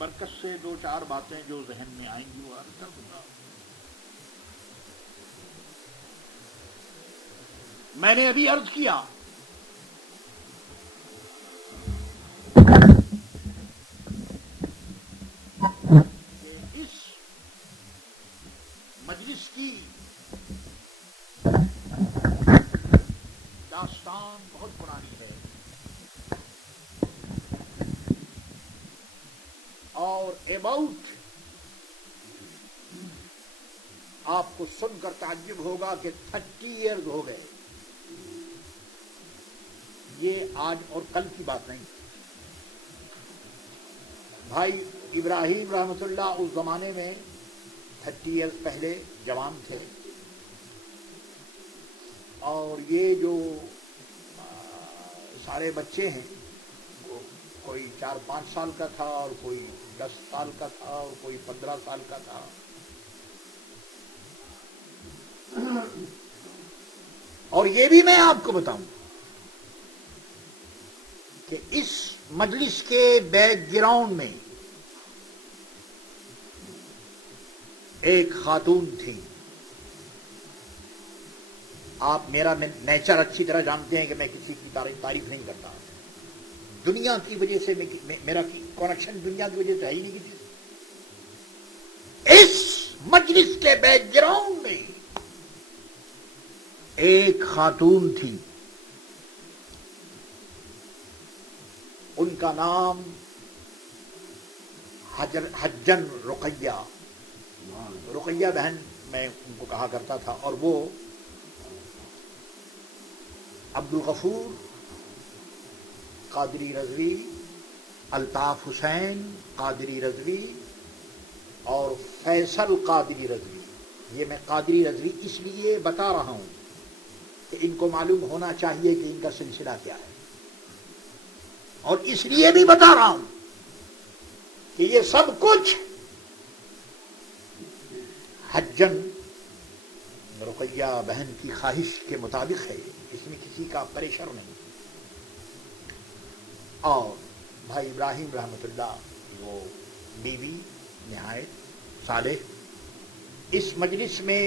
برکت سے دو چار باتیں جو ذہن میں آئیں گی وہ عرض کر دوں گا. میں نے ابھی عرض کیا کہ اس مجلس کی داستان بہت پرانی ہے اور اباؤٹ آپ کو سن کر تعجب ہوگا کہ 30 ایئرز ہو گئے. یہ آج اور کل کی بات نہیں. بھائی ابراہیم رحمۃ اللہ اس زمانے میں 30 ایئرز پہلے جوان تھے اور یہ جو سارے بچے ہیں کوئی 4-5 سال کا تھا اور کوئی 10 سال کا تھا اور کوئی 15 سال کا تھا. اور یہ بھی میں آپ کو بتاؤں کہ اس مجلس کے بیک گراؤنڈ میں ایک خاتون تھی. آپ میرا نیچر اچھی طرح جانتے ہیں کہ میں کسی کی تعریف نہیں کرتا. دنیا کی وجہ سے میرا کنیکشن دنیا کی وجہ سے ہے ہی نہیں کسی. اس مجلس کے بیک گراؤنڈ میں ایک خاتون تھی. ان کا نام حجن رقیہ بہن میں ان کو کہا کرتا تھا اور وہ عبدالغفور قادری رضوی، الطاف حسین قادری رضوی اور فیصل قادری رضوی. یہ میں قادری رضوی اس لیے بتا رہا ہوں کہ ان کو معلوم ہونا چاہیے کہ ان کا سلسلہ کیا ہے اور اس لیے بھی بتا رہا ہوں کہ یہ سب کچھ حجن رقیہ بہن کی خواہش کے مطابق ہے. اس میں کسی کا پریشر نہیں. اور بھائی ابراہیم رحمۃ اللہ وہ بیوی نہایت صالح. اس مجلس میں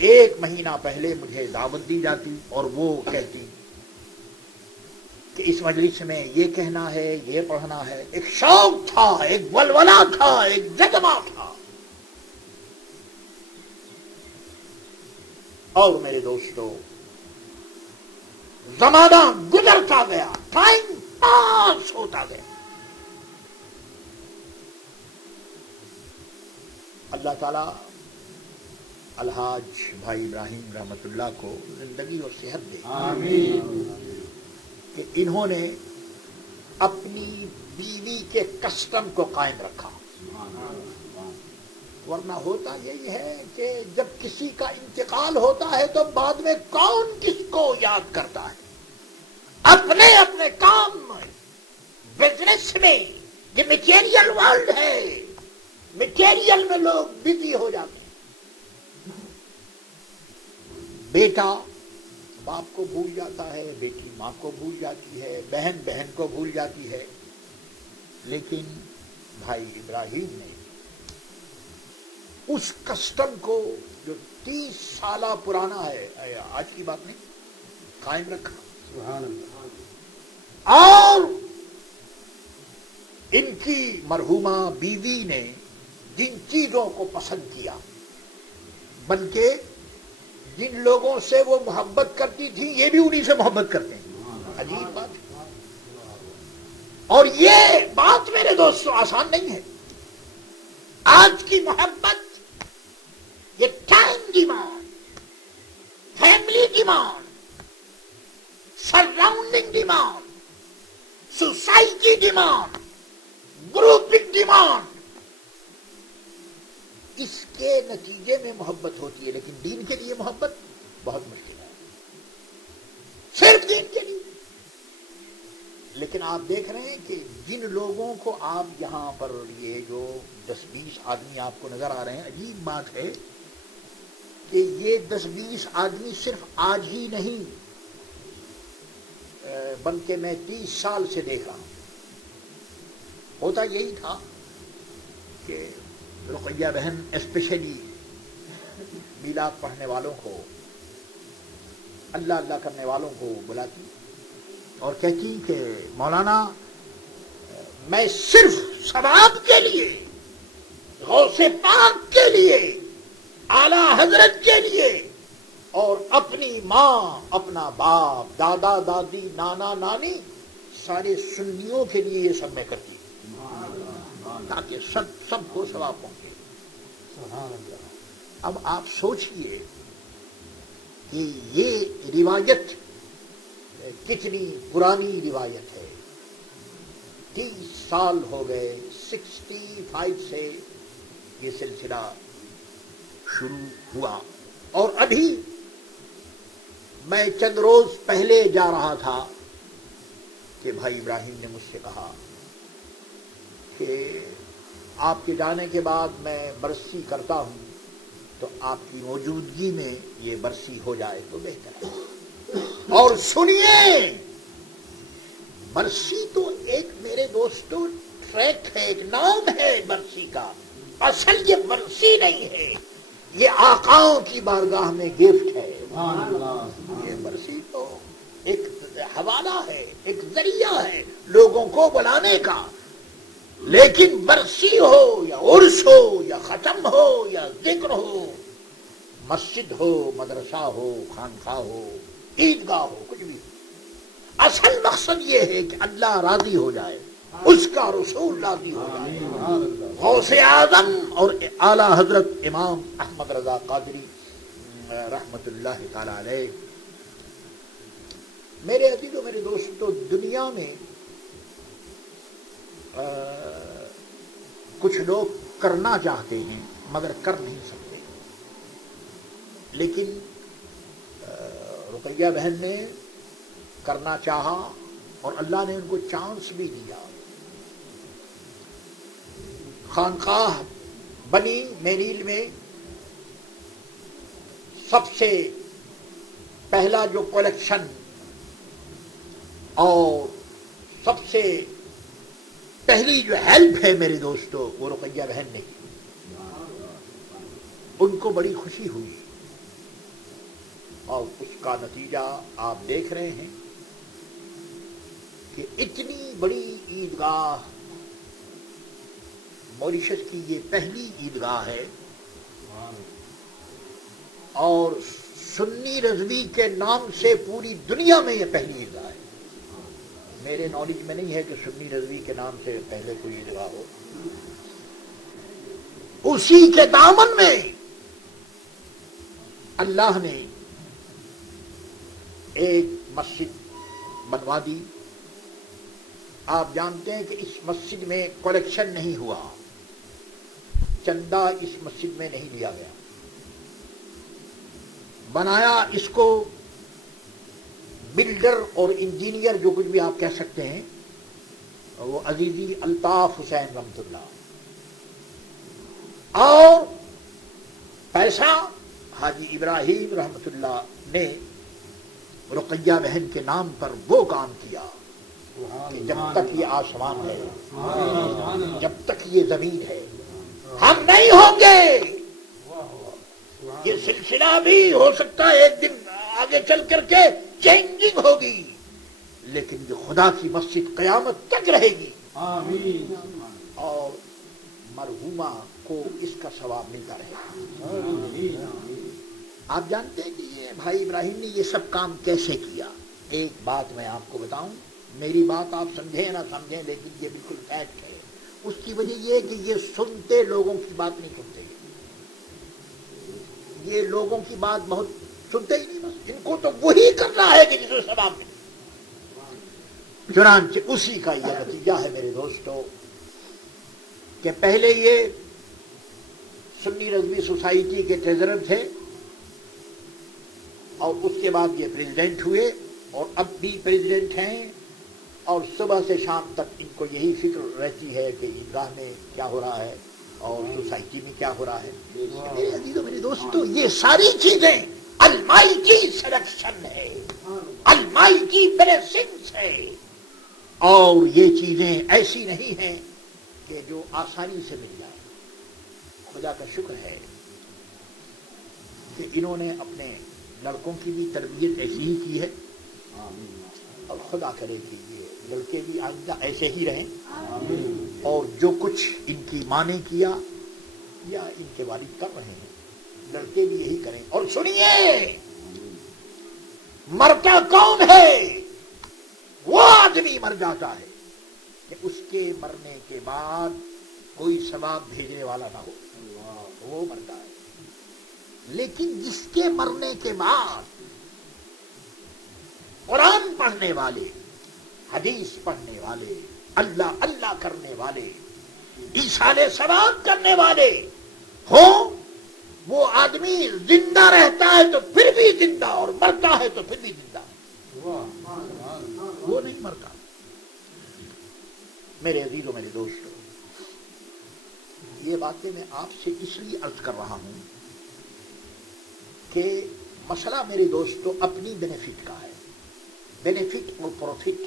1 مہینہ پہلے مجھے دعوت دی جاتی اور وہ کہتی کہ اس مجلس میں یہ کہنا ہے، یہ پڑھنا ہے. ایک شوق تھا، ایک ولولہ تھا، ایک جذبہ تھا. اور میرے دوستو زمانہ گزرتا گیا، ٹائم پاس ہوتا گیا. اللہ تعالی الحاج بھائی ابراہیم رحمت اللہ کو زندگی اور صحت دے آمین کہ انہوں نے اپنی بیوی کے کسٹم کو قائم رکھا. ورنہ ہوتا یہی ہے کہ جب کسی کا انتقال ہوتا ہے تو بعد میں کون کس کو یاد کرتا ہے. اپنے اپنے کام میں، بزنس میں، یہ میٹیریل ورلڈ ہے، میٹیریل میں لوگ بزی ہو جاتے ہیں. بیٹا باپ کو بھول جاتا ہے، بیٹی ماں کو بھول جاتی ہے، بہن بہن کو بھول جاتی ہے. لیکن بھائی ابراہیم نے اس کسٹم کو جو 30 سالہ پرانا ہے، آج کی بات نہیں، قائم رکھا. سبحان اللہ. اور ان کی مرحومہ بیوی نے جن چیزوں کو پسند کیا، بلکہ جن لوگوں سے وہ محبت کرتی تھی یہ بھی انہی سے محبت کرتے ہیں. عجیب بات ہے. اور یہ بات میرے دوستوں آسان نہیں ہے. آج کی محبت یہ time demand, family demand, surrounding demand, society demand, grouping demand, اس کے نتیجے میں محبت ہوتی ہے. لیکن دین کے لیے محبت بہت مشکل ہے، صرف دین کے لیے. لیکن آپ دیکھ رہے ہیں کہ جن لوگوں کو آپ یہاں پر یہ جو 10-20 آدمی آپ کو نظر آ رہے ہیں، عجیب بات ہے کہ یہ 10-20 آدمی صرف آج ہی نہیں بلکہ میں 30 سال سے دیکھ رہا ہوں. ہوتا یہی تھا کہ رقیہ بہن اسپیشلی میلاد پڑھنے والوں کو، اللہ اللہ کرنے والوں کو بلاتی اور کہتی کہ مولانا میں صرف ثواب کے لیے، غوث پاک کے لیے، اعلی حضرت کے لیے اور اپنی ماں، اپنا باپ، دادا دادی، نانا نانی، سارے سنیوں کے لیے یہ سب میں کرتی تاکہ سب کو ثواب پہنچے. اب آپ سوچئے کہ یہ روایت کتنی پرانی روایت ہے. 30 سال ہو گئے، 65 سے یہ سلسلہ شروع ہوا. اور ابھی میں چند روز پہلے جا رہا تھا کہ بھائی ابراہیم نے مجھ سے کہا کہ آپ کے جانے کے بعد میں برسی کرتا ہوں تو آپ کی موجودگی میں یہ برسی ہو جائے تو بہتر ہے. اور سنیے، برسی تو ایک میرے دوستوں ٹریک ہے، ایک نام ہے برسی کا. اصل یہ برسی نہیں ہے، یہ آقاؤں کی بارگاہ میں گفٹ ہے. یہ برسی تو ایک حوالہ ہے، ایک ذریعہ ہے لوگوں کو بلانے کا. لیکن برسی ہو یا عرس ہو یا ختم ہو یا ذکر ہو، مسجد ہو، مدرسہ ہو، خانقاہ ہو، عیدگاہ ہو، کچھ بھی، اصل مقصد یہ ہے کہ اللہ راضی ہو جائے، اس کا رسول راضی ہو جائے. غوث اعظم اور اعلی حضرت امام احمد رضا قادری رحمت اللہ تعالی علیہ. میرے عزیزو، میرے دوستو، دنیا میں کچھ لوگ کرنا چاہتے ہیں مگر کر نہیں سکتے. لیکن رقیہ بہن نے کرنا چاہا اور اللہ نے ان کو چانس بھی دیا. خانقاہ بنی مینیل میں سب سے پہلا جو کلیکشن اور سب سے پہلی جو ہیلپ ہے میرے دوستو وہ رقیہ بہن نے کی. ان کو بڑی خوشی ہوئی اور اس کا نتیجہ آپ دیکھ رہے ہیں کہ اتنی بڑی عیدگاہ، موریشس کی یہ پہلی عیدگاہ ہے اور سنی رضوی کے نام سے پوری دنیا میں یہ پہلی عیدگاہ ہے. میرے نالج میں نہیں ہے کہ سنی رضوی کے نام سے پہلے کوئی عیدگاہ ہو. اسی کے دامن میں اللہ نے ایک مسجد بنوا دی. آپ جانتے ہیں کہ اس مسجد میں کلیکشن نہیں ہوا، چندہ اس مسجد میں نہیں لیا گیا. بنایا اس کو بلڈر اور انجینئر، جو کچھ بھی آپ کہہ سکتے ہیں، وہ عزیزی الطاف حسین رحمت اللہ، اور پیسہ حاجی ابراہیم رحمت اللہ نے رقیہ بہن کے نام پر وہ کام کیا کہ جب تک یہ آسمان ہے، جب تک یہ زمین ہے، ہم نہیں ہوں گے. یہ سلسلہ بھی ہو سکتا ہے ایک دن آگے چل کر کے چینجنگ ہوگی، لیکن جو خدا کی مسجد قیامت تک رہے گی. اور مرحومہ کو اس کا ثواب ملتا رہے گا. آپ جانتے ہیں کہ یہ بھائی ابراہیم نے یہ سب کام کیسے کیا. ایک بات میں آپ کو بتاؤں، میری بات آپ سمجھیں نہ سمجھیں لیکن یہ بالکل فیکٹ ہے. اس کی وجہ یہ کہ یہ سنتے لوگوں کی بات نہیں سنتے، یہ لوگوں کی بات بہت سنتے ہی نہیں. بس ان کو تو وہی کرنا ہے کہ جسے ثواب ملے. چنانچہ اسی کا یہ نتیجہ ہے میرے دوستو کہ پہلے یہ سنی رضوی سوسائٹی کے ٹریزرر تھے اور اس کے بعد یہ پریزیڈنٹ ہوئے اور اب بھی پریزیڈنٹ ہیں. اور صبح سے شام تک ان کو یہی فکر رہتی ہے کہ عیدگاہ میں کیا ہو رہا ہے اور سوسائٹی میں کیا ہو رہا ہے. میرے عزیزو، میرے دوستو، یہ ساری چیزیں المائٹی سلیکشن ہے، المائٹی بلیسنگز ہے. اور یہ چیزیں ایسی نہیں ہیں کہ جو آسانی سے مل جائے. خدا کا شکر ہے کہ انہوں نے اپنے لڑکوں کی بھی تربیت ایسی ہی کی ہے اور خدا کرے کہ یہ لڑکے بھی آئندہ ایسے ہی رہیں اور جو کچھ ان کی ماں نے کیا یا ان کے والد کر رہے ہیں لڑکے بھی یہی کریں. اور سنیے مرتا کون ہے؟ وہ آدمی مر جاتا ہے کہ اس کے مرنے کے بعد کوئی ثواب بھیجنے والا نہ ہو، وہ مرتا ہے. لیکن جس کے مرنے کے بعد قرآن پڑھنے والے، حدیث پڑھنے والے، اللہ اللہ کرنے والے، ایصال ثواب کرنے والے ہوں، وہ آدمی زندہ رہتا ہے تو پھر بھی زندہ اور مرتا ہے تو پھر بھی زندہ، وہ نہیں مرتا. میرے عزیزوں میرے دوستوں، یہ باتیں میں آپ سے اس لیے عرض کر رہا ہوں کہ مسئلہ میرے دوستوں اپنی بینیفٹ کا ہے. بینیفٹ اور پروفٹ،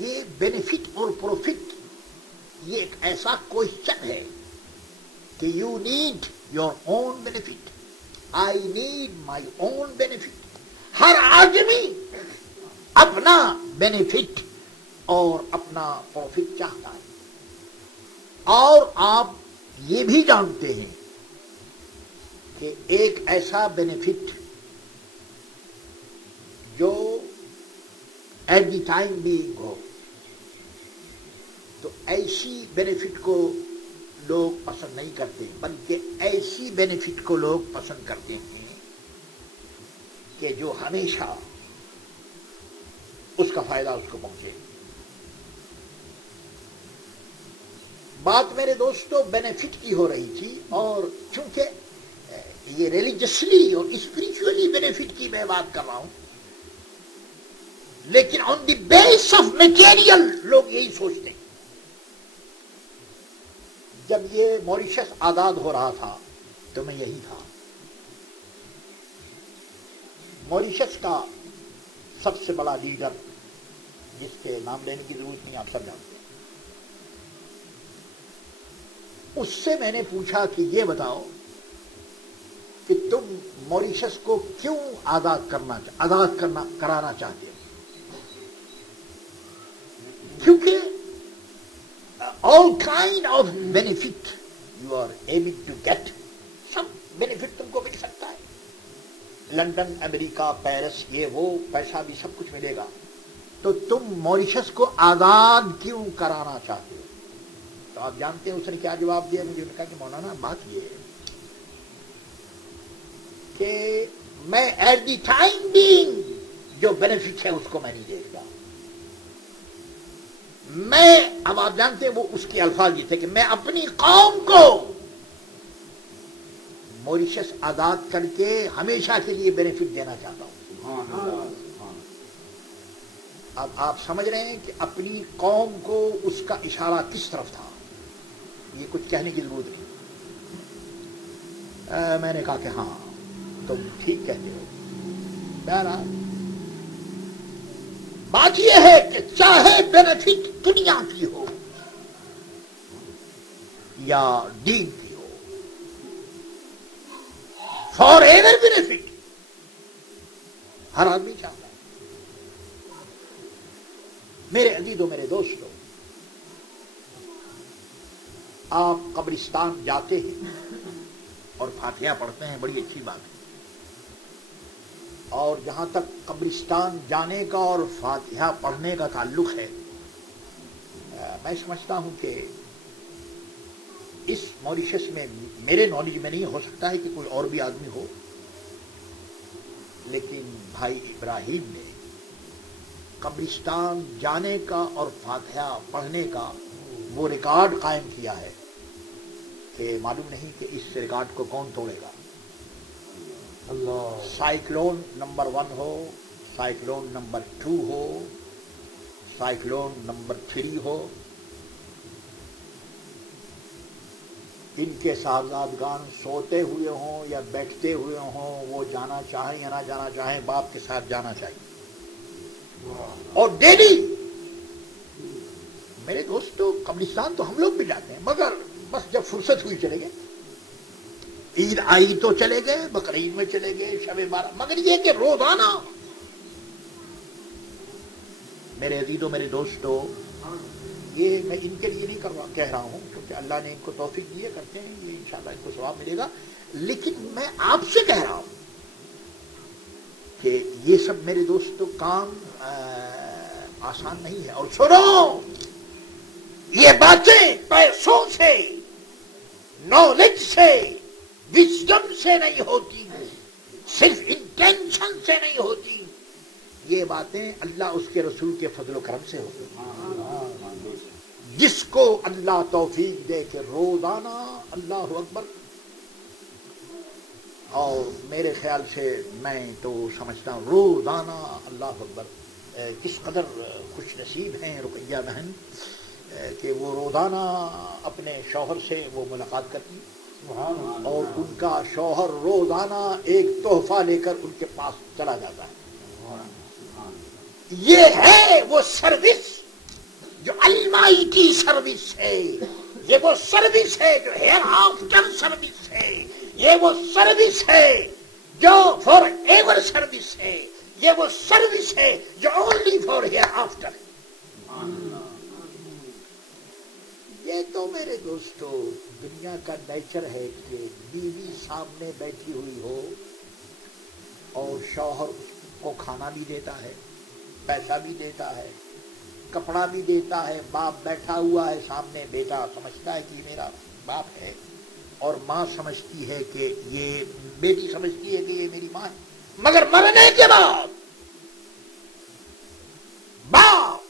یہ بینیفٹ اور پروفٹ یہ ایک ایسا کوشچن ہے کہ you need your own benefit, I need my own benefit. ہر آدمی اپنا بینیفٹ اور اپنا پروفٹ چاہتا ہے. اور آپ یہ بھی جانتے ہیں کہ ایک ایسا بینیفٹ جو ایٹ دی ٹائم بینگ ہو، تو ایسی بینیفٹ کو لوگ پسند نہیں کرتے، بلکہ ایسی بینیفٹ کو لوگ پسند کرتے ہیں کہ جو ہمیشہ اس کا فائدہ اس کو پہنچے. بات میرے دوستوں بینیفٹ کی ہو رہی تھی، اور چونکہ یہ ریلیجسلی اور اسپریچولی بینیفٹ کی میں بات کر رہا ہوں، لیکن آن دی بیس آف میٹیریل لوگ یہی سوچتے ہیں. جب یہ موریشس آزاد ہو رہا تھا تو میں یہی تھا. موریشس کا سب سے بڑا لیڈر، جس کے نام لینے کی ضرورت نہیں، آپ سب جانتے ہیں، اس سے میں نے پوچھا کہ یہ بتاؤ کہ تم موریشس کو کیوں کرانا چاہتے ہو؟ کیونکہ all kind of benefit you are able to get، sub benefit تم کو مل سکتا ہے، لندن، امریکہ، پیرس، یہ وہ پیسہ بھی سب کچھ ملے گا، تو تم موریشس کو آزاد کیوں کرانا چاہتے ہو؟ تو آپ جانتے ہیں اس نے کیا جواب دیا؟ مجھے کہا کہ مولانا بات یہ ہے کہ میں ایٹ دی ٹائم بینگ جو بینیفٹ ہے اس کو میں نہیں دیکھتا. میں، اب آپ جانتے ہیں وہ اس کے الفاظ یہ تھے کہ میں اپنی قوم کو موریشس آزاد کر کے ہمیشہ کے لیے بینیفٹ دینا چاہتا ہوں. اب آپ سمجھ رہے ہیں کہ اپنی قوم کو اس کا اشارہ کس طرف تھا، یہ کچھ کہنے کی ضرورت نہیں. میں نے کہا کہ ہاں تم ٹھیک کہتے ہو. بہرحال بات یہ ہے کہ چاہے بینیفٹ دنیا کی ہو یا دین کی ہو، فار ایور بینیفٹ ہر آدمی چاہتا ہے. میرے عزیزوں میرے دوستوں، آپ قبرستان جاتے ہیں اور فاتحہ پڑھتے ہیں، بڑی اچھی بات ہے. اور جہاں تک قبرستان جانے کا اور فاتحہ پڑھنے کا تعلق ہے، میں سمجھتا ہوں کہ اس موریشس میں، میرے نالج میں نہیں، ہو سکتا ہے کہ کوئی اور بھی آدمی ہو، لیکن بھائی ابراہیم نے قبرستان جانے کا اور فاتحہ پڑھنے کا وہ ریکارڈ قائم کیا ہے کہ معلوم نہیں کہ اس ریکارڈ کو کون توڑے گا. سائیکلون نمبر 1 ہو، سائیکلون نمبر 2 ہو، سائیکلون نمبر 3 ہو، ان کے صاحبزادگان سوتے ہوئے ہوں یا بیٹھتے ہوئے ہوں، وہ جانا چاہیں یا نہ جانا چاہیں، باپ کے ساتھ جانا چاہیے. اور ڈیلی میرے دوستوں قبرستان تو ہم لوگ بھی جاتے ہیں، مگر بس جب فرصت ہوئی چلے گئے، عید آئی تو چلے گئے، بقرعید میں چلے گئے، شب بارات، مگر یہ کہ روزانہ میرے عزیزوں میرے دوستو، یہ میں ان کے لیے نہیں کہہ رہا ہوں کیونکہ اللہ نے ان کو توفیق دیے، کرتے ہیں یہ انشاءاللہ ان کو ثواب ملے گا، لیکن میں آپ سے کہہ رہا ہوں کہ یہ سب میرے دوستو کام آسان نہیں ہے. اور سنو، یہ باتیں پیسوں سے، نالج سے، وزڈم سے نہیں ہوتی، صرف انٹینشن سے نہیں ہوتی، یہ باتیں اللہ اس کے رسول کے فضل و کرم سے ہوتی. جس کو اللہ توفیق دے کہ روزانہ اللہ اکبر، اور میرے خیال سے میں تو سمجھتا ہوں روزانہ اللہ اکبر کس قدر خوش نصیب ہیں رقیہ بہن کہ وہ روزانہ اپنے شوہر سے وہ ملاقات کرتی، اور ان کا شوہر روزانہ ایک تحفہ لے کر ان کے پاس چلا جاتا ہے. یہ ہے وہ سروس جو المائٹی سروس ہے، یہ وہ سروس ہے جو ہیئر آفٹر سروس ہے، یہ وہ سروس ہے جو فار ایور سروس ہے، یہ وہ سروس ہے جو اونلی فار ہیئر آفٹر. یہ تو میرے دوستو دنیا کا نیچر ہے کہ بیوی سامنے بیٹھی ہوئی ہو اور شوہر کو کھانا بھی دیتا ہے، پیسہ بھی دیتا ہے، کپڑا بھی دیتا ہے، باپ بیٹھا ہوا ہے سامنے، بیٹا سمجھتا ہے کہ میرا باپ ہے، اور ماں سمجھتی ہے کہ یہ بیٹی سمجھتی ہے کہ یہ میری ماں ہے. مگر مرنے کے بعد باپ،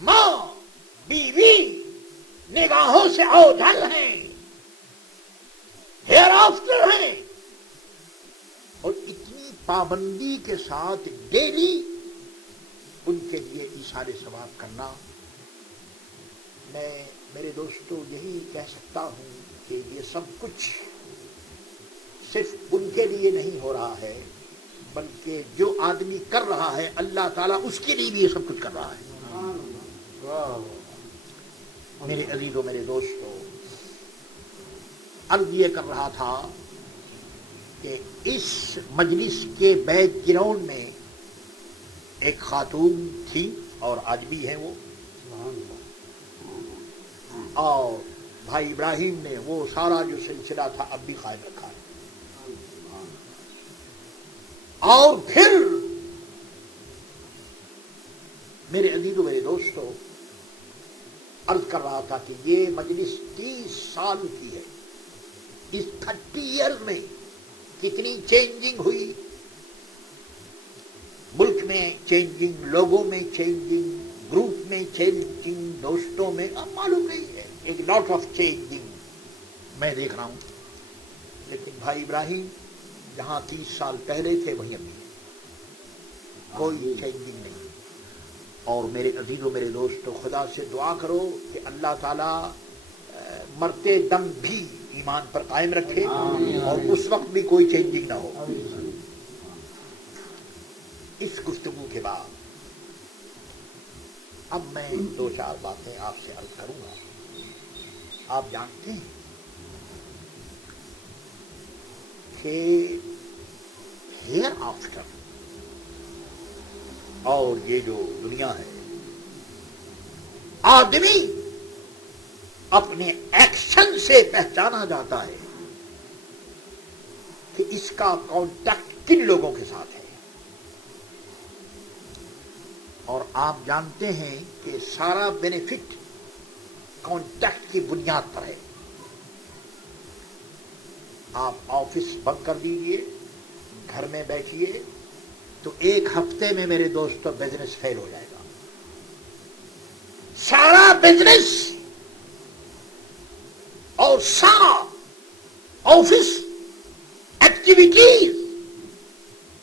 ماں، بیوی نگاہوں سے اوجھل ہیں، ہیئر آفٹر ہیں، اور اتنی پابندی کے ساتھ ڈیلی ان کے لیے ایثار ثواب کرنا. میں میرے دوستو یہی کہہ سکتا ہوں کہ یہ سب کچھ صرف ان کے لیے نہیں ہو رہا ہے، بلکہ جو آدمی کر رہا ہے اللہ تعالیٰ اس کے لیے بھی یہ سب کچھ کر رہا ہے. میرے عزیزوں میرے دوستو، عرض یہ کر رہا تھا کہ اس مجلس کے بیک گراؤنڈ میں ایک خاتون تھی اور آج بھی ہے وہ، اور بھائی ابراہیم نے وہ سارا جو سلسلہ تھا اب بھی قائم رکھا ہے. اور پھر میرے عزیزوں میرے دوستو، عرض کر رہا تھا کہ یہ مجلس 30 سال کی ہے. اس 30 ایئرز میں کتنی چینجنگ ہوئی، ملک میں چینجنگ، لوگوں میں چینجنگ، گروپ میں چینجنگ، دوستوں میں، اب معلوم نہیں ہے، ایک لاٹ آف چینجنگ میں دیکھ رہا ہوں. لیکن بھائی ابراہیم جہاں 30 سال پہلے تھے وہیں ابھی کوئی چینجنگ نہیں. اور میرے عزیزوں میرے دوستو، خدا سے دعا کرو کہ اللہ تعالیٰ مرتے دم بھی ایمان پر قائم رکھے اور اس وقت بھی کوئی چینجنگ نہ ہو. اس گفتگو کے بعد اب میں 2-4 باتیں آپ سے عرض کروں گا. آپ جانتے ہیں کہ ہیئر آفٹر اور یہ جو دنیا ہے، آدمی اپنے ایکشن سے پہچانا جاتا ہے کہ اس کا کانٹیکٹ کن لوگوں کے ساتھ ہے. اور آپ جانتے ہیں کہ سارا بینیفٹ کانٹیکٹ کی بنیاد پر ہے. آپ آفس بند کر دیجئے، گھر میں بیٹھیے، تو 1 ہفتے میں میرے دوستو بزنس فیل ہو جائے گا. سارا بزنس اور سارا آفس ایکٹیویٹیز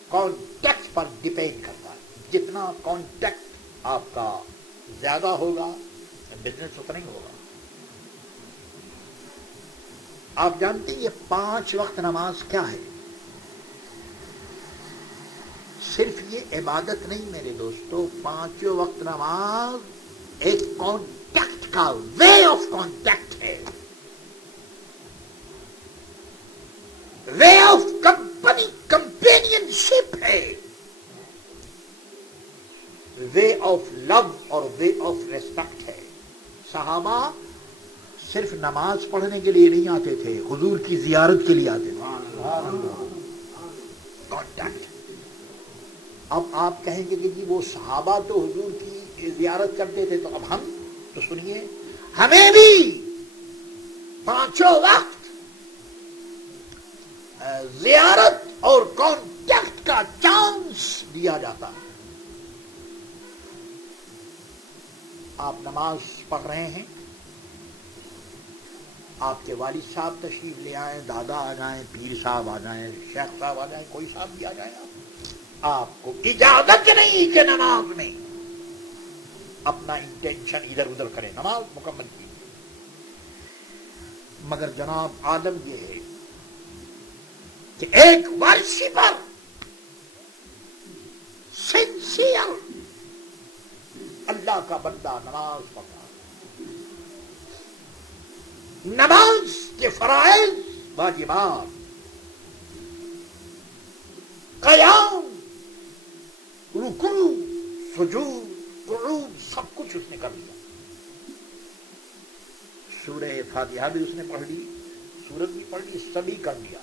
کانٹیکٹ پر ڈیپینڈ کرتا ہے. جتنا کانٹیکٹ آپ کا زیادہ ہوگا بزنس اتنا ہی ہوگا. آپ جانتے ہیں یہ 5 وقت نماز کیا ہے؟ صرف یہ عبادت نہیں میرے دوستو، 5 وقت نماز ایک کانٹیکٹ کا وے آف کانٹیکٹ ہے. صحابہ صرف نماز پڑھنے کے لیے نہیں آتے تھے، حضور کی زیارت کے لیے آتے تھے. کانٹیکٹ. اب آپ کہیں گے کہ جی وہ صحابہ تو حضور کی زیارت کرتے تھے، تو اب ہم تو سنیے، ہمیں بھی پانچوں وقت زیارت اور کانٹیکٹ کا چانس دیا جاتا ہے. آپ نماز پڑھ رہے ہیں، آپ کے والد صاحب تشریف لے آئیں، دادا آ جائیں، پیر صاحب آ جائیں، شیخ صاحب آ جائیں، کوئی صاحب بھی آ جائے، آپ کو اجازت نہیں کہ نماز میں اپنا انٹینشن ادھر ادھر کریں، نماز مکمل کی. مگر جناب عالم یہ ہے کہ ایک ورشپر سنسیئر اللہ کا بندہ نماز پڑھتا، نماز کے فرائض واجبات، قیام، رکوع، سجود، قعود، سب کچھ اس نے کر لیا. سورہ فاتحہ بھی اس نے پڑھ لی، سورت بھی پڑھ لی، سبھی کر لیا.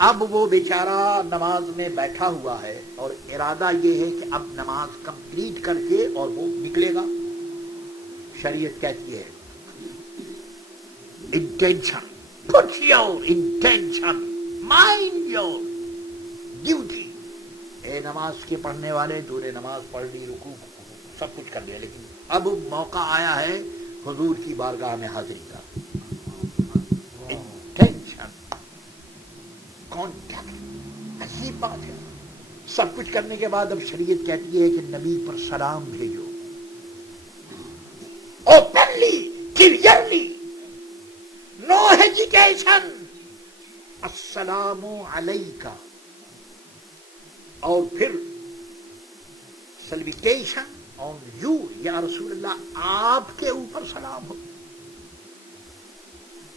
اب وہ بیچارہ نماز میں بیٹھا ہوا ہے اور ارادہ یہ ہے کہ اب نماز کمپلیٹ کر کے اور وہ نکلے گا. شریعت کہتی ہے intention, put your intention, mind your duty. اے نماز کے پڑھنے والے، تو نے نماز پڑھ لی، رکوع سب کچھ کر لیا، لیکن اب موقع آیا ہے حضور کی بارگاہ میں حاضری کا. انٹینشن، کانٹیکٹ، عجیب بات ہے. سب کچھ کرنے کے بعد اب شریعت کہتی ہے کہ نبی پر سلام بھیجو، اوپنلی، کلیئرلی، نو ہیجیٹیشن، السلام علیکہ. اور پھر سلویٹیشن آن یو، یا رسول اللہ آپ کے اوپر سلام ہو،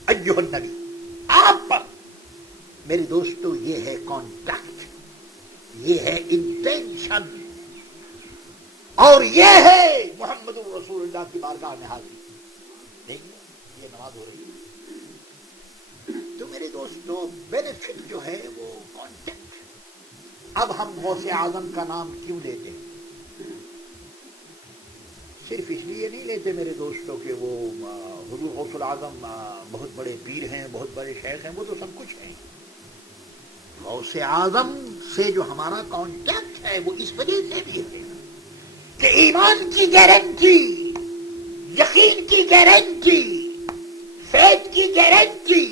ایھا النبی، آپ پر. میرے دوستو یہ ہے کانٹیکٹ، یہ ہے انٹینشن، اور یہ ہے محمد رسول اللہ کی بارگاہ میں حاضری. دیکھیے یہ نماز ہو رہی ہے. تو میرے دوستو بینیفٹ جو ہے وہ کانٹیکٹ. اب ہم غوث اعظم کا نام کیوں لیتے ہیں؟ صرف اس لیے نہیں لیتے میرے دوستوں کہ وہ حضور غوث الاعظم بہت بڑے پیر ہیں، بہت بڑے شیخ ہیں، وہ تو سب کچھ ہیں. غوث اعظم سے جو ہمارا کانٹیکٹ ہے وہ اس وجہ سے بھی ہے کہ ایمان کی گارنٹی، یقین کی گارنٹی، فیت کی گارنٹی،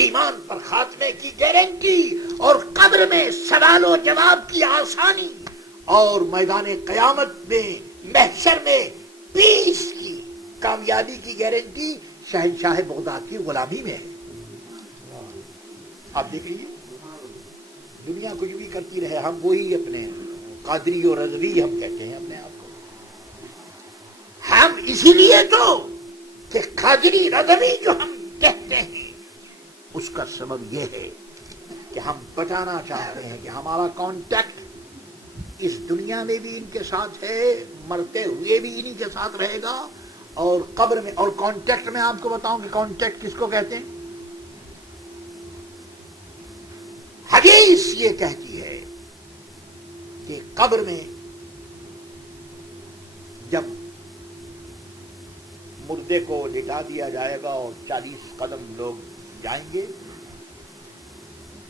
ایمان پر خاتمے کی گارنٹی، اور قبر میں سوال و جواب کی آسانی، اور میدان قیامت میں، محشر میں پیس کی، کامیابی کی گارنٹی شہنشاہ بغداد کی غلامی میں ہے. آپ دیکھ لیجیے، دنیا کچھ بھی کرتی رہے، ہم وہی اپنے قادری اور رضوی ہم کہتے ہیں اپنے آپ کو. ہم اسی لیے تو کہ قادری رضوی جو ہم کہتے ہیں، اس کا سبب یہ ہے کہ ہم بتانا چاہتے ہیں کہ ہمارا کانٹیکٹ اس دنیا میں بھی ان کے ساتھ ہے، مرتے ہوئے بھی انہی کے ساتھ رہے گا، اور قبر میں. اور کانٹیکٹ میں آپ کو بتاؤں کہ کانٹیکٹ کس کو کہتے ہیں؟ حدیث یہ کہتی ہے کہ قبر میں جب مردے کو لٹا دیا جائے گا اور 40 قدم لوگ جائیں گے،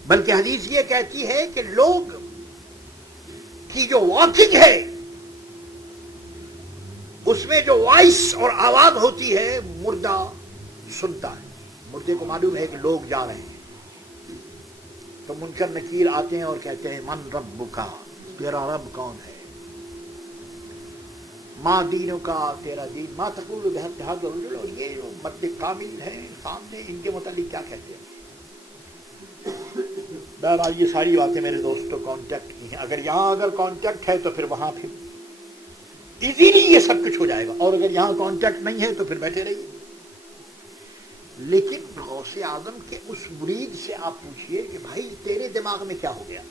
بلکہ حدیث یہ کہتی ہے کہ لوگ کی جو واکنگ ہے اس میں جو وائس اور آواز ہوتی ہے مردہ سنتا ہے. مردے کو معلوم ہے کہ لوگ جا رہے ہیں، تو منکر نکیر آتے ہیں اور کہتے ہیں من ربک، تیرا رب کون ہے؟ ما دینوں کا، تیرا دین. ما تقول بہذا الرجل، اور یہ جو مرد کامل ہیں سامنے، ان کے متعلق کیا کہتے ہیں؟ بہرحال یہ ساری باتیں میرے دوستوں کانٹیکٹ کی ہیں. اگر کانٹیکٹ ہے تو پھر وہاں پھر ایزیلی یہ سب کچھ ہو جائے گا، اور اگر یہاں کانٹیکٹ نہیں ہے تو پھر بیٹھے رہیے. لیکن غوث اعظم کے اس مرید سے آپ پوچھئے کہ بھائی تیرے دماغ میں کیا ہو گیا؟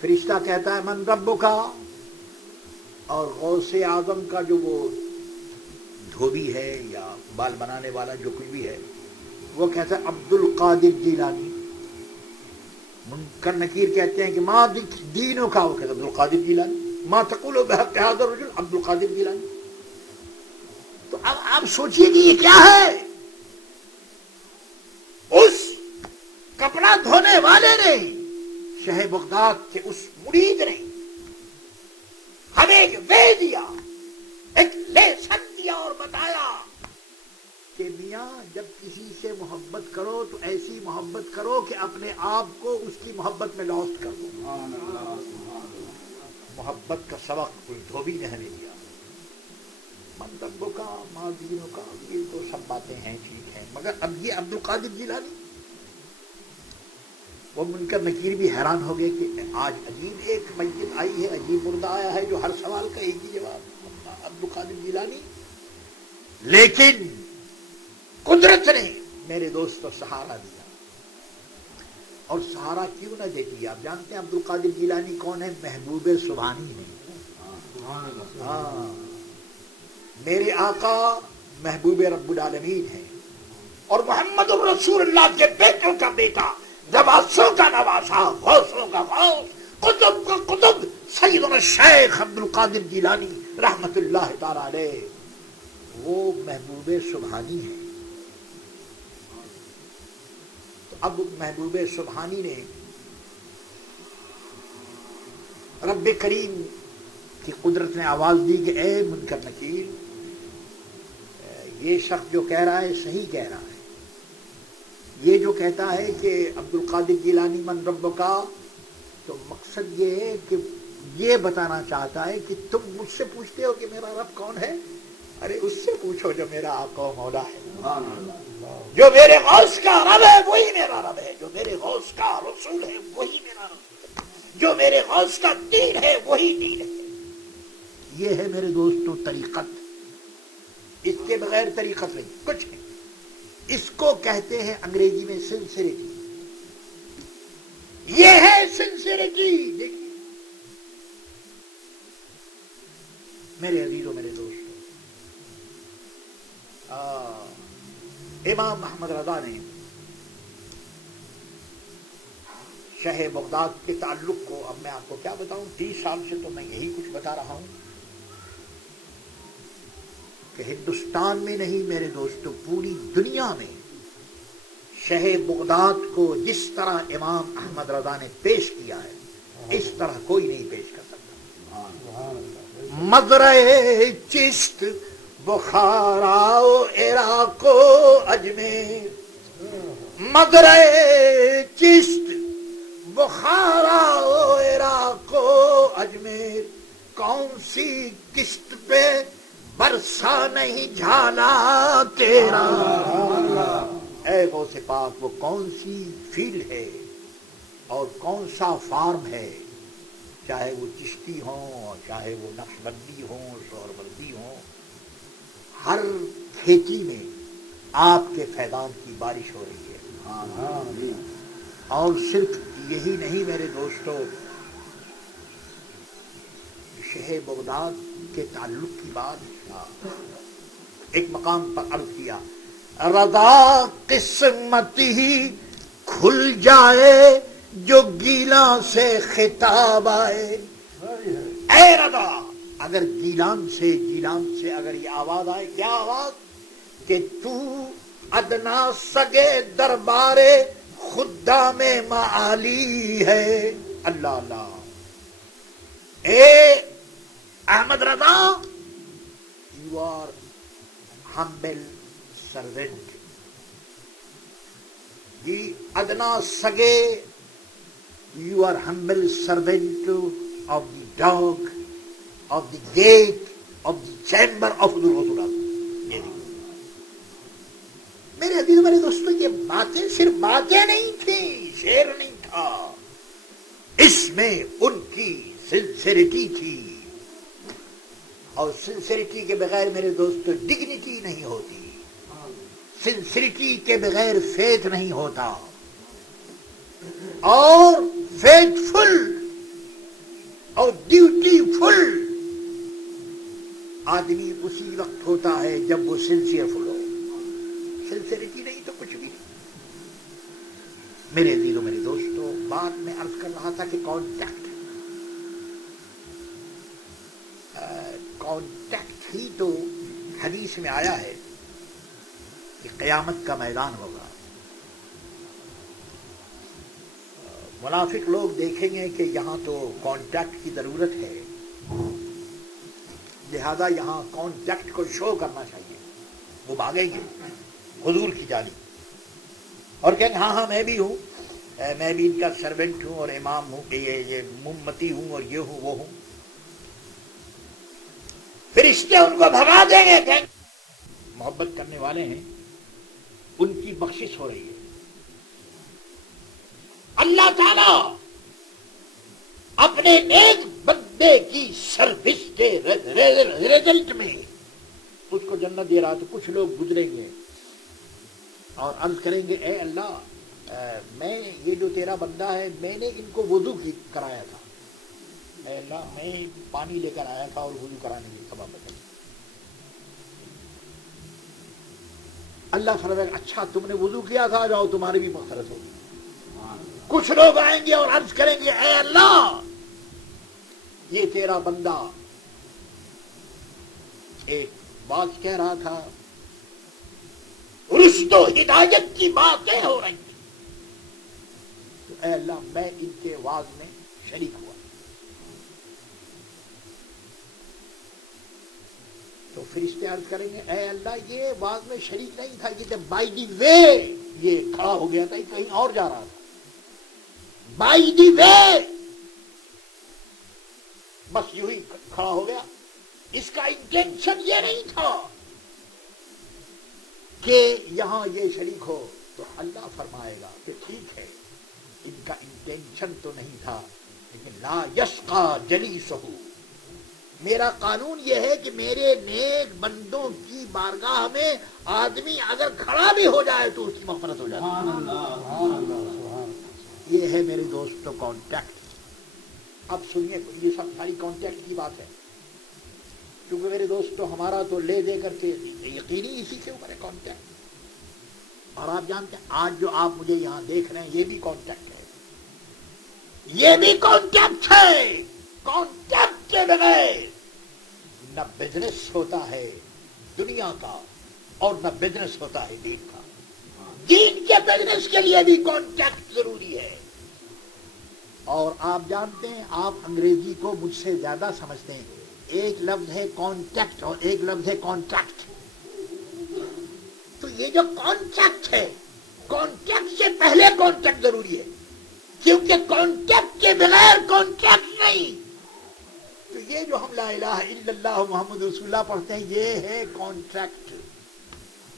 فرشتہ کہتا ہے من ربک، اور غوث اعظم کا جو وہ دھوبی ہے یا بال بنانے والا جو کچھ بھی ہے وہ کہتا ہے عبد القادر جیلانی. منکر نکیر کہتے ہیں کہ ما دینوں کا، وہ کہتا ہے عبد القادر جیلانی. ما تقول بحق هذا الرجل عبد القادر جیلانی. تو اب آپ سوچئے کہ یہ کیا ہے. اس کپڑا دھونے والے نے، شہ بغداد کے اس مرید نے ہمیں ایک وے دیا، ایک لیسن دیا اور بتایا کہ میاں جب کسی سے محبت کرو تو ایسی محبت کرو کہ اپنے آپ کو اس کی محبت میں لاسٹ کر دو. محبت کا سبق کوئی دھوبی نے ہمیں دیا. منتبوں کا، معذوروں کا، یہ تو سب باتیں ہیں، ٹھیک ہیں، مگر اب یہ عبد القادر جیلانی. وہ منکر نکیر بھی حیران ہو گئے کہ آج عجیب ایک میت آئی ہے، عجیب مردہ آیا ہے جو ہر سوال کا ایک ہی جواب، عبد القادر جیلانی. لیکن قدرت نے میرے دوستو سہارا دیا. اور سہارا کیوں نہ دیتی؟ آپ جانتے ہیں عبد القادر جیلانی کون ہے؟ محبوب سبحانی ہے. ہاں، میرے آقا محبوب رب العالمین ہے اور محمد الرسول اللہ کے بیٹوں کا بیٹا، نواسوں کا نواسا، غوثوں کا غوث، قطب کا قطب سیدنا الشیخ عبد القادر جیلانی رحمت اللہ تعالی علیہ، وہ محبوب سبحانی ہے. تو اب محبوب سبحانی نے رب کریم کی قدرت نے آواز دی کہ اے منکر نکیر، یہ شخص جو کہہ رہا ہے صحیح کہہ رہا ہے. یہ جو کہتا ہے کہ عبد القادر جیلانی من رب کا، تو مقصد یہ ہے کہ یہ بتانا چاہتا ہے کہ تم مجھ سے پوچھتے ہو کہ میرا رب کون ہے، ارے اس سے پوچھو جو میرا آقا و مولا ہے. جو میرے غوث کا رب ہے وہی میرا رب ہے، جو میرے غوث کا رسول ہے وہی میرا رب ہے، جو میرے غوث کا دین ہے وہی دین ہے. یہ ہے میرے دوستوں طریقت. اس کے بغیر طریقت نہیں کچھ ہے. اس کو کہتے ہیں انگریزی میں سنسیریٹی. یہ ہے سنسیریٹی. دیکھیے میرے عزیزوں، میرے دوستوں، امام محمد رضا نے شہ بغداد کے تعلق کو، اب میں آپ کو کیا بتاؤں، 30 سال سے تو میں یہی کچھ بتا رہا ہوں کہ ہندوستان میں نہیں میرے دوستو، پوری دنیا میں شہ بغداد کو جس طرح امام احمد رضا نے پیش کیا ہے اس طرح کوئی نہیں پیش کر سکتا. مزرعے چشت بخارا و عراق و اجمیر، مزرعے چشت بخارا و عراق و اجمیر، کون سی کشت پہ برسا نہیں جھالا تیرا. اے غوث پاک، وہ کون سی فیلڈ ہے اور کون سا فارم ہے، چاہے وہ چشتی ہوں، چاہے وہ نقش بندی ہوں، شور بندی ہوں، ہر کھیتی میں آپ کے فیضان کی بارش ہو رہی ہے. اور صرف یہی نہیں میرے دوستو، شہ بغداد کے تعلق کی بات ایک مقام پر عرض کیا، رضا قسمت ہی کھل جائے جو گیلان سے خطاب آئے. اے رضا، اگر گیلان سے اگر یہ آواز آئے، کیا آواز، کہ تو ادنا سگے دربار خدام معالی ہے. اللہ اللہ. اے Ahmad Raza, you are humble servant. یہ ادنا سگے، you are humble servant of the dog, of the gate, of the chamber of the Rasul. میرے عزیز میرے دوستوں، یہ باتیں صرف باتیں نہیں تھیں، شعر نہیں تھا، اس میں ان کی سنسیریٹی تھی. اور سنسیریٹی کے بغیر میرے دوستو ڈگنیٹی نہیں ہوتی، سنسیریٹی کے بغیر فیتھ نہیں ہوتا. اور فیتھ فل اور ڈیوٹی فل آدمی اسی وقت ہوتا ہے جب وہ سنسیئرفل ہو. سنسیئرٹی نہیں تو کچھ بھی نہیں. میرے عزیزوں میرے دوستوں، بات میں عرض کر رہا تھا کہ کانٹیکٹ ہی تو حدیث میں آیا ہے کہ قیامت کا میدان ہوگا. منافق لوگ دیکھیں گے کہ یہاں تو کانٹیکٹ کی ضرورت ہے، لہذا یہاں کانٹیکٹ کو شو کرنا چاہیے. وہ بھاگیں گے حضور کی جانب اور کہیں گے ہاں میں بھی ہوں، میں بھی ان کا سرونٹ ہوں اور امام ہوں، یہ امتی ہوں اور یہ ہوں وہ ہوں. فرشتے ان کو بھگا دیں گے، کہیں محبت کرنے والے ہیں، ان کی بخشش ہو رہی ہے. اللہ تعالی اپنے نیک بندے کی سروس کے رزلٹ میں اس کو جنت دے رہا. تو کچھ لوگ گزریں گے اور عرض کریں گے اے اللہ، میں یہ جو تیرا بندہ ہے میں نے ان کو وضو کرایا تھا، اے اللہ میں پانی لے کر آیا تھا اور وضو کرانے کی سبب بتا. اللہ فرمائے اچھا تم نے وضو کیا تھا، جاؤ تمہاری بھی مغفرت ہوگی. کچھ لوگ آئیں گے اور عرض کریں گے اے اللہ، یہ تیرا بندہ ایک بات کہہ رہا تھا، رشد و ہدایت کی باتیں ہو رہی تھی، تو اے اللہ میں ان کے واز میں شریک ہوا. تو فرشتے عرض کریں گے اے اللہ یہ واز میں شریک نہیں تھا، یہ بائی دی وے یہ کھڑا ہو گیا تھا، یہ کہیں اور جا رہا تھا. بائی دی وے بس یوں ہی کھڑا ہو گیا، اس کا انٹینشن یہ نہیں تھا کہ یہاں یہ شریک ہو. تو اللہ فرمائے گا کہ ٹھیک ہے ان کا انٹینشن تو نہیں تھا، لیکن لا یشقا جلیسہ، میرا قانون یہ ہے کہ میرے نیک بندوں کی بارگاہ میں آدمی اگر کھڑا بھی ہو جائے تو اس کی مغفرت ہو جاتی ہے. یہ ہے میرے دوستوں کانٹیکٹ. اب سنیے یہ سب ساری کانٹیکٹ کی بات ہے، کیونکہ میرے دوستوں ہمارا تو لے دے کر کے یقینی اسی کے اوپر ہے کانٹیکٹ. اور آپ جانتے ہیں آج جو آپ مجھے یہاں دیکھ رہے ہیں یہ بھی کانٹیکٹ ہے، یہ بھی کانٹیکٹ ہے. کانٹیکٹ کے بغیر نہ بزنس ہوتا ہے دنیا کا اور نہ بزنس ہوتا ہے دین کا. دین کے بزنس کے لیے بھی کانٹیکٹ ضروری ہے. اور آپ جانتے ہیں آپ انگریزی کو مجھ سے زیادہ سمجھتے ہیں. ایک لفظ ہے کانٹیکٹ اور ایک لفظ ہے کانٹریکٹ. تو یہ جو کانٹریکٹ ہے، کانٹیکٹ سے پہلے کانٹیکٹ ضروری ہے، کیونکہ کانٹیکٹ کے بغیر کانٹریکٹ نہیں. تو یہ جو ہم لا الہ الا اللہ محمد رسول اللہ پڑھتے ہیں یہ ہے کانٹریکٹ.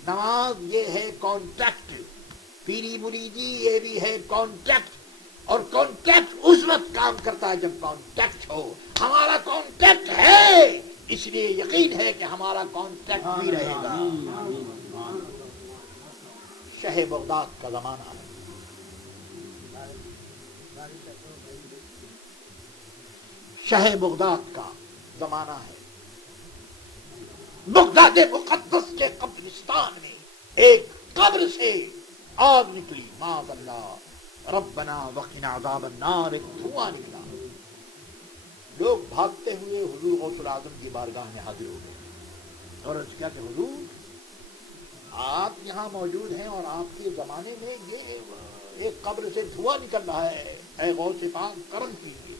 نماز یہ ہے کانٹریکٹ. پیری مریدی یہ بھی ہے کانٹریکٹ. اور کانٹیکٹ اس وقت کام کرتا ہے جب کانٹیکٹ ہو. ہمارا کانٹیکٹ ہے، اس لیے یقین ہے کہ ہمارا کانٹیکٹ بھی رہے گا. شہ بغداد کا زمانہ ہے، شہ بغداد کا زمانہ ہے. بغداد مقدس کے قبرستان میں ایک قبر سے آگ نکلی، معاذ اللہ، ربنا وقنا عذاب النار، ایک دھواں نکلا. لوگ بھاگتے ہوئے حضور غوث العظم کی بارگاہ میں حاضر ہو گئے اور عرض کیا کہ حضور آپ یہاں موجود ہیں اور آپ کے زمانے میں یہ ایک قبر سے دھواں نکل رہا ہے، اے غوث پاک کرم کیجیے.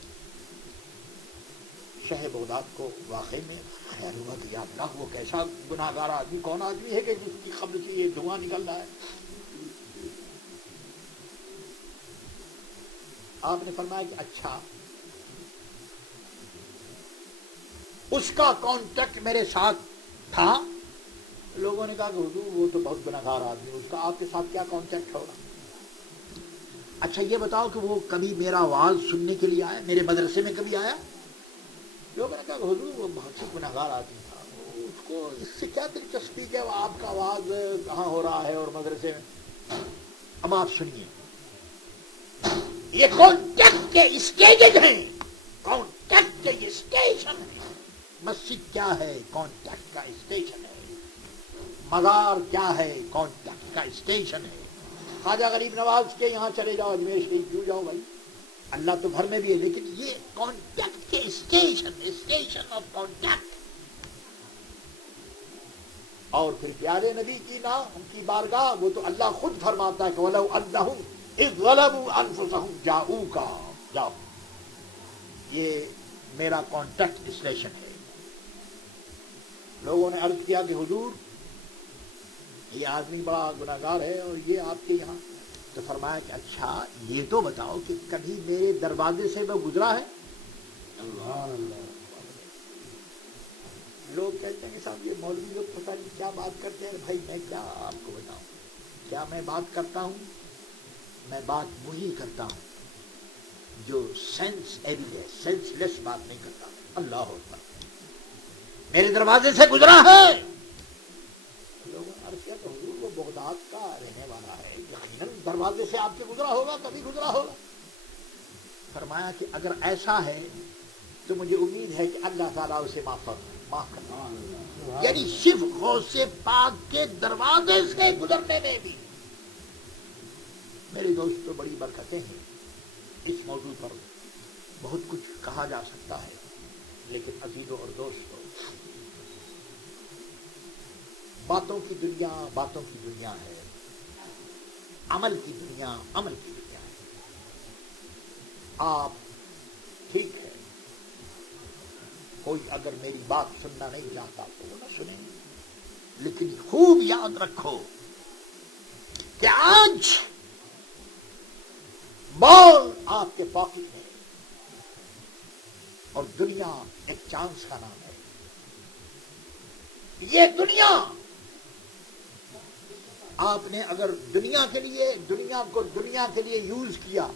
شہ بغداد کو واقعی میں خیال ہوا کہ یا اللہ وہ کیسا گناہگار آدمی، کون آدمی ہے کہ جس کی قبر سے یہ دھواں نکل رہا ہے. آپ نے فرمایا کہ اچھا اس کا کانٹیکٹ میرے ساتھ تھا. لوگوں نے کہا کہ حضور وہ تو بہت گناہگار آدمی، اس کا آپ کے ساتھ کیا کانٹیکٹ ہوگا. اچھا یہ بتاؤ کہ وہ کبھی میرا آواز سننے کے لیے آیا، میرے مدرسے میں کبھی آیا؟ لوگوں نے کہا کہ حضور وہ بہت ہی گناہگار آدمی تھا، اس کو اس سے کیا دلچسپی کہ آپ کا آواز کہاں ہو رہا ہے اور مدرسے میں. اب آپ سنیے، یہ کانٹیکٹ کے اسٹیجز ہیں، کانٹیکٹ کے یہ اسٹیشن ہیں. مسجد کیا ہے؟ کانٹیکٹ کا اسٹیشن ہے. مزار کیا ہے؟ کانٹیکٹ کا اسٹیشن ہے. خواجہ غریب نواز کے یہاں چلے جاؤ، اجمیر شریف کیوں جاؤ بھائی، اللہ تو گھر میں بھی ہے، لیکن یہ کانٹیکٹ کے اسٹیشن آف کانٹیکٹ. اور پھر پیارے نبی کی نا ان کی بارگاہ، وہ تو اللہ خود فرماتا ہے کہ وَلَوْ أَنَّهُمْ إِذْ ظَلَمُوا أَنفُسَهُمْ جَاءُوكَ، جاؤ، یہ میرا کانٹیکٹ اسٹیشن ہے. لوگوں نے عرض کیا کہ حضور یہ آدمی بڑا گناہگار ہے اور یہ آپ کے یہاں، تو فرمایا کہ اچھا یہ تو بتاؤ کہ کبھی میرے دروازے سے وہ گزرا ہے؟ لوگ کہتے ہیں کہ صاحب یہ مولوی لوگ پتہ نہیں کیا بات کرتے ہیں. بھائی میں کیا آپ کو بتاؤں، کیا میں بات کرتا ہوں؟ میں بات وہی کرتا ہوں جو سینس ایوی ہے، سینس لیس بات نہیں کرتا. اللہ اکبر، میرے دروازے سے گزرا ہے. لوگوں نے عرض کیا کہ حضور وہ بغداد کا رہنے والا ہے، یقیناً دروازے سے آپ کے گزرا ہوگا، کبھی گزرا ہوگا. فرمایا کہ اگر ایسا ہے تو مجھے امید ہے کہ اللہ تعالیٰ اسے معاف کرنا. یعنی صرف غوث پاک کے دروازے سے گزرنے میں بھی میرے دوستو بڑی برکتیں ہیں. اس موضوع پر بہت کچھ کہا جا سکتا ہے، لیکن عزیزوں اور دوستوں، باتوں کی دنیا ہے، عمل کی دنیا ہے. آپ ٹھیک ہے، کوئی اگر میری بات سننا نہیں چاہتا تو وہ نہ سنے، لیکن خوب یاد رکھو کہ آج بال آپ کے پاکٹ میں، اور دنیا ایک چانس کا نام ہے. یہ دنیا آپ نے اگر دنیا کو دنیا کے لیے یوز کیا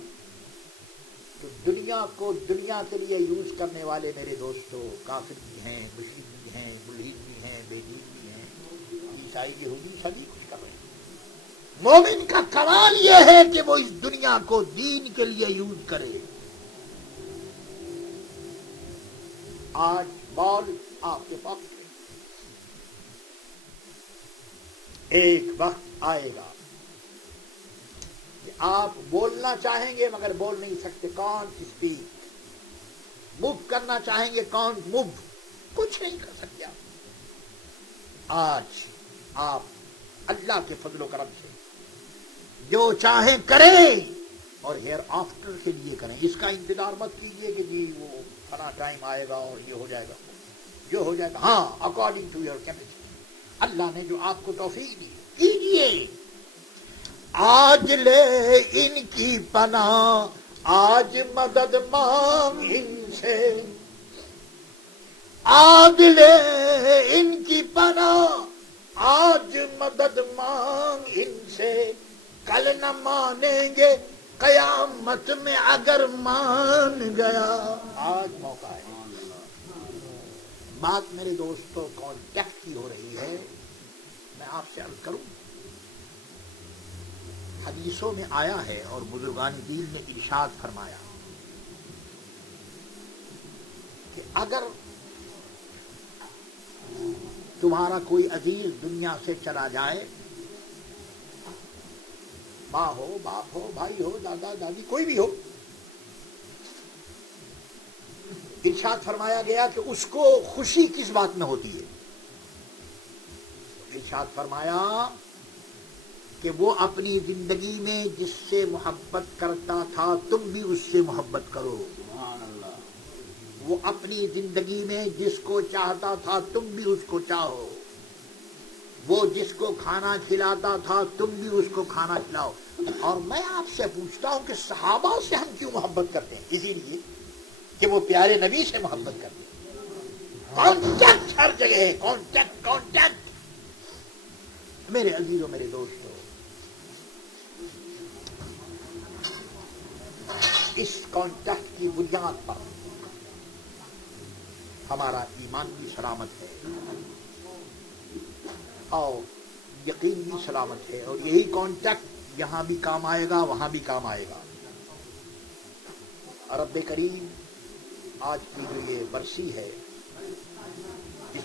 تو دنیا کو دنیا کے لیے یوز کرنے والے میرے دوستوں کافر بھی ہیں، مشرک بھی ہیں، ملحد بھی ہیں، بے دین بھی ہیں، عیسائی یہودی سبھی کچھ کر رہے ہیں. مومن کا کمال یہ ہے کہ وہ اس دنیا کو دین کے لیے یوز کرے. آج بال آپ کے پاس، ایک وقت آئے گا کہ آپ بولنا چاہیں گے مگر بول نہیں سکتے. Can't speak. موو کرنا چاہیں گے، کانٹ موو، کچھ نہیں کر سکتے. آج آپ اللہ کے فضل و کرم سے جو چاہیں کریں، اور ہیئر آفٹر کے لیے کریں. اس کا انتظار مت کیجیے کہ جی وہ فلاں ٹائم آئے گا اور یہ ہو جائے گا، جو ہو جائے گا. ہاں، اکارڈنگ ٹو یور کیپیسٹی، اللہ نے جو آپ کو توفیق دی کیجیے. آج لے ان کی پناہ، آج مدد مانگ ان سے. آج لے ان کی پناہ، آج مدد مانگ ان سے. کل نہ مانیں گے قیامت میں اگر مان گیا. آج موقع ہے. بات میرے دوستوں کانٹیکٹ کی ہو رہی ہے. میں آپ سے عرض کروں، حدیثوں میں آیا ہے اور بزرگان دین نے ارشاد فرمایا کہ اگر تمہارا کوئی عزیز دنیا سے چلا جائے، ماں ہو، باپ ہو، بھائی ہو، دادا دادی، کوئی بھی ہو، ارشاد فرمایا گیا کہ اس کو خوشی کس بات میں ہوتی ہے؟ ارشاد فرمایا کہ وہ اپنی زندگی میں جس سے محبت کرتا تھا تم بھی اس سے محبت کرو. سبحان اللہ. وہ اپنی زندگی میں جس کو چاہتا تھا تم بھی اس کو چاہو. وہ جس کو کھانا کھلاتا تھا تم بھی اس کو کھانا کھلاؤ. اور میں آپ سے پوچھتا ہوں کہ صحابہ سے ہم کیوں محبت کرتے ہیں؟ اسی لیے کہ وہ پیارے نبی سے محبت کرتے ہیں. کانٹیکٹ ہر جگہ ہے، کانٹیکٹ کانٹیکٹ. میرے عزیزوں، میرے دوستوں، اس کانٹیکٹ کی بنیاد پر ہمارا ایمان بھی سلامت ہے اور یقین بھی سلامت ہے. اور یہی کانٹیکٹ یہاں بھی کام آئے گا، وہاں بھی کام آئے گا. رب کریم آج کی جو یہ برسی ہے،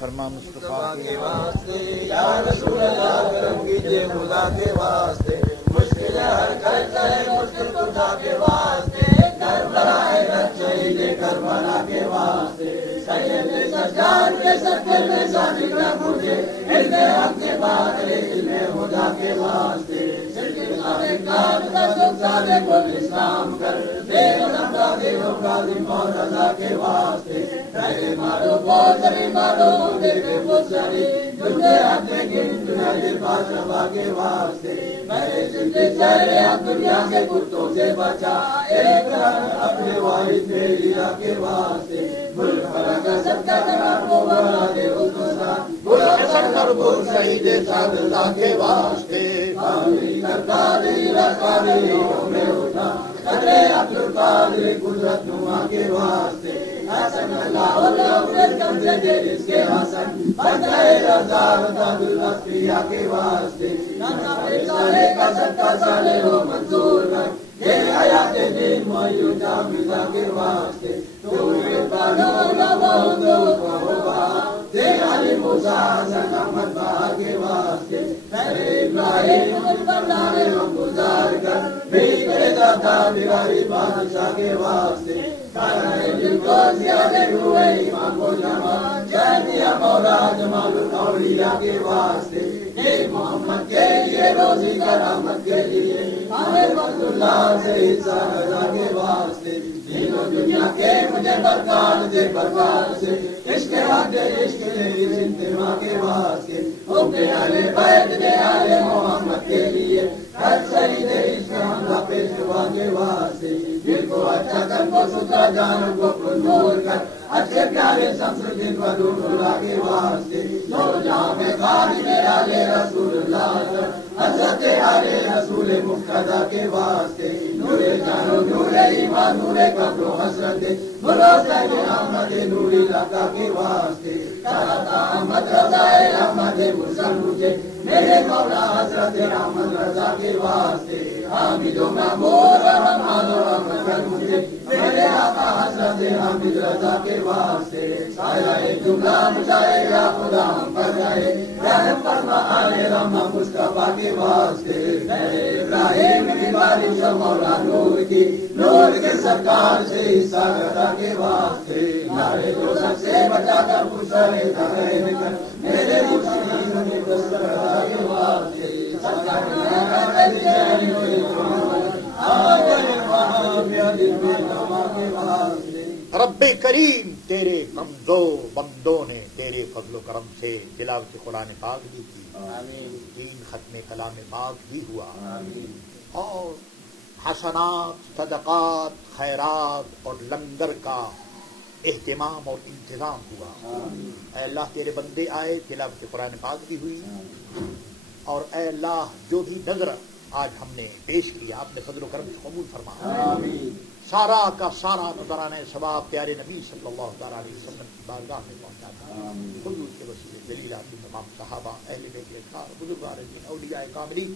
فرما مصطفیٰ کے واسطے یا رسول اللہ کرم کیجیے خدا کے واسطے مشکل ہر کرتا ہے مشکل خدا کے واسطے کربلا شہید کربلا کے واسطے سید سجاد کے سچے میں صادق مجھے علم حق کے بعد علم خدا کے واسطے اسلام کر مولا کے واسطے مارو بہت مارو بادشاہ کے واسطے میرے دنیا کے کتوں سے بچا اپنے واحد میریا کے واسطے ملک کا سب کو بنا دے شہید سادہ کے واسطے قدرت نما کے واسطے اس کے حسن کے واسطے منظور کر حیات دین مرزا کے واسطے کے واسطے گزار کر بادشاہ کے واسطے مولا جمال الاولیاء کے واسطے محمد کے لیے روزی کرامت کے لیے اللہ سے کے واسطے دین و دنیا کے مجھے برکات دے برکات سے عشق حق عشق اجتماع کے واسطے اہل بیت دے اہل محمد کے لیے ہر شہید اسلام پیشوا کے واسطے دل کو اچھا کر کو ستھرا جان کو نور کر اچھے پیارے شمس دن و اللہ کے واسطے دو جہاں میں خالد اہل رسول اللہ حضرت اہل رسول مقتدی کے واسطے نور جانو نور ایمان نور قبر و حسرت بھروسہ احمد نوری لقا کے واسطے احمد رضا احمد مرسل مجھے میرے مولا حضرت احمد رضا کے واسطے حامد و محمود رحمان و رحمت مجھے میرے آقا حضرت حامد رضا کے واسطے سایہ جملہ مجھائے یا خدا ہم پر جائے رحم فرما آل رحمہ مصطفیٰ کے واسطے ابراہیم کی بارش مولا نور کی نور کے سرکار سے حصہ گدا کے واسطے نارے جو سب سے بچا کر خوشرے کرے میرے مرشد نے دستر کے واسطے سرکار رب کریم تیرے کمزور بندوں نے تیرے فضل و کرم سے تلاوت قرآن پاک بھی کی، 3 ختم کلام پاک بھی ہوا، اور حسنات صدقات خیرات اور لنگر کا اہتمام اور انتظام ہوا۔ اے اللہ تیرے بندے آئے، تلاوت قرآن پاک بھی ہوئی، اور اے اللہ جو بھی نظر آج ہم نے پیش کیا اپنے فضل و کرم سے قبول فرما، سارا کا سارا نظرانہ ثواب پیارے نبی صلی اللہ تعالیٰ علیہ وسلم کی بارگاہ میں پہنچانا، حضور کے وسیلے جلیلہ کی تمام صحابہ اہل بیت اطہار بزرگان دین اولیاء کاملین،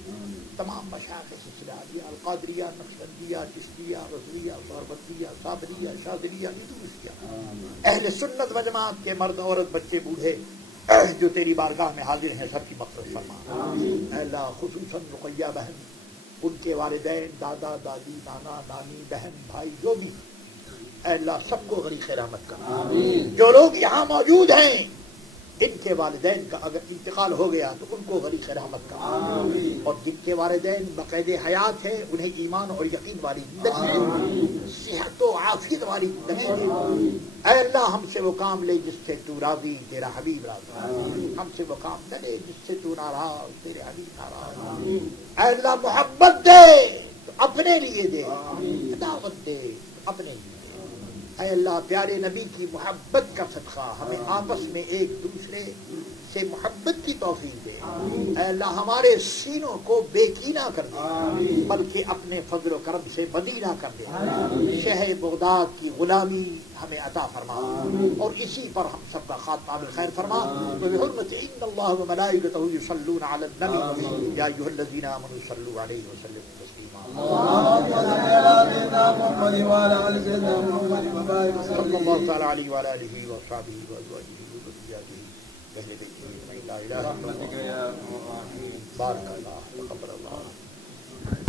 تمام مشائخ سلسلہ عالیہ القادریہ نقشبندیہ چشتیہ رضویہ سہروردیہ صابریہ شاذلیہ نورشیہ، اہل سنت و جماعت کے مرد عورت بچے بوڑھے جو تیری بارگاہ میں حاضر ہیں سب کی مغفرت فرما۔ اے اللہ خصوصاً رقیہ بہن، ان کے والدین، دادا دادی، نانا نانی، بہن بھائی جو بھی، اے اللہ سب کو غریق رحمت کرنا۔ جو لوگ یہاں موجود ہیں ان کے والدین کا اگر انتقال ہو گیا تو ان کو غریق رحمت کرنا، اور جن کے والدین بقید حیات ہیں انہیں ایمان اور یقین والی زندگی دے، صحت و عافیت والی زندگی دے۔ اے اللہ ہم سے وہ کام لے جس سے تو راضی، تیرا حبیب راضی، ہم سے وہ کام نہ لے جس سے تو ناراض، تیرے حبیب ناراض۔ اے اللہ محبت دے تو اپنے لیے دے، عداوت دے تو اپنے لیے دے۔ اے اللہ پیارے نبی کی محبت کا صدقہ ہمیں آپس میں ایک دوسرے سے محبت کی توفیق دے۔ اے اللہ ہمارے سینوں کو بے کینہ کر دے، بلکہ اپنے فضل و کرم سے مدینہ کر دے۔ شہ بغداد کی غلامی ہمیں عطا فرما، اور اسی پر ہم سب کا خاتمہ بالخیر فرما۔ بحرمت ان اللہ وملائکتہ یصلون علی النبی یا ایھا الذین آمنوا صلوا علیہ وسلموا تسلیما۔ صلی اللہ تعالی علیہ وآلہ وصحبہ وازواجہ وذریاتہ بحمدک لا الہ الا برحمتك اللہ يا ارحم الراحمين. بارک اللہ تقبل اللہ